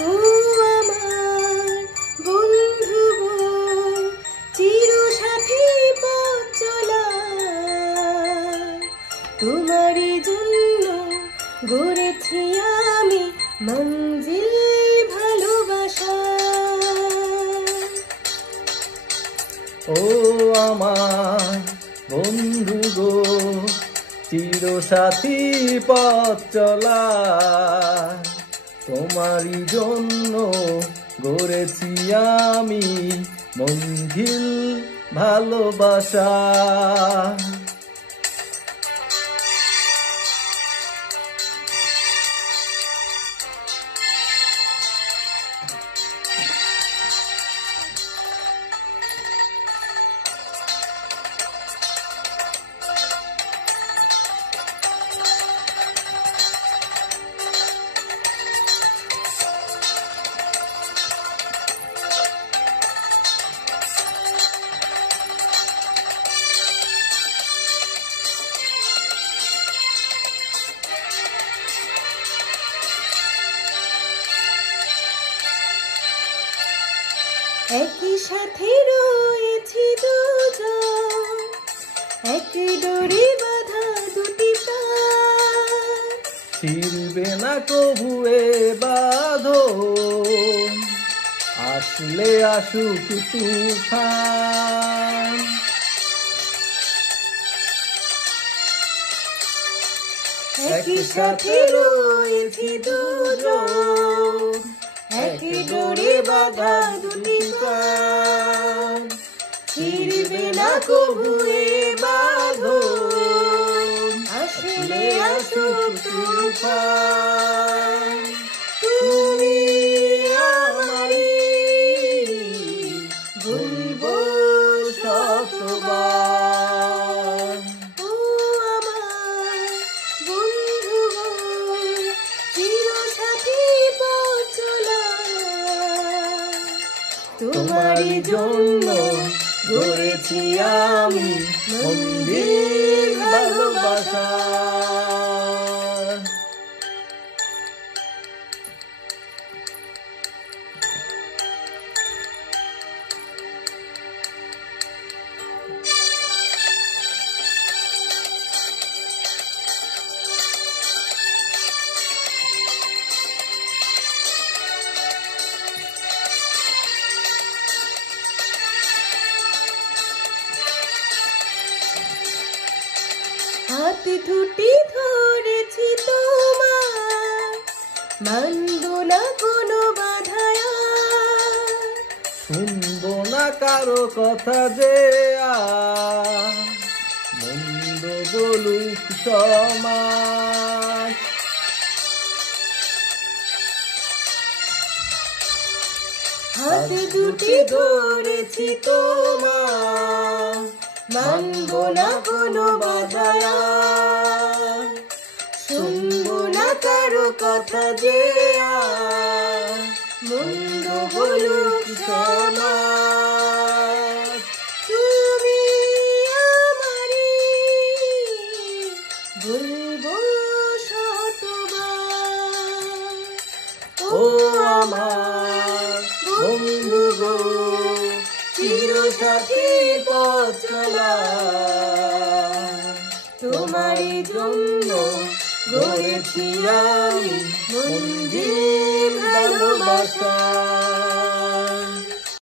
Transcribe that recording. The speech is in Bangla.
ও আমার বন্ধু গো, চিরসাথী পথ চলা, তোমারই জন্য গড়েছি আমি মঞ্জিল ভালোবাসা। ও আমার বন্ধু গো, চিরসাথী পথ চলা, তোমারই জন্য গড়েছি আমি মঞ্জিল ভালোবাসা। একই সাথে রয়েছি দুজন, একই ডোরে বাঁধা দুটি প্রাণ, ছিড়বে না কবুয়ে বাঁধন, আসলে আসুক তুফান। একই সাথে রয়েছি দুজন, একই ডোরে বাঁধা দুটি প্রাণ, ছিড়বে না কবুয়ে বাঁধন, আসলে আসুক তুফান। তুমি আমারই বলবো শতবার। ও আমার বন্ধু গো, চিরসাথী পথ চলা, তোমারই জন্য গড়েছি আমি মন্দির ভালোবাসা। হাত দুটি ধরেছি তোমার, মানব না কোনো বাধায়, শুনবো না কারো কথা যে মন্দ বলুক সমাজ। হাত দুটি ধরেছি তোমার, মানব না কোনো বাধায়, শুনবো না কারো কথা যে মন্দ বলুক সমাজ। তুমি আমারই বলবো শতবার। ও আমার বন্ধু গো, চিরসাথী পথ চলা, তোমারই জন্য গড়েছি আমি মন্দির ভালোবাসা।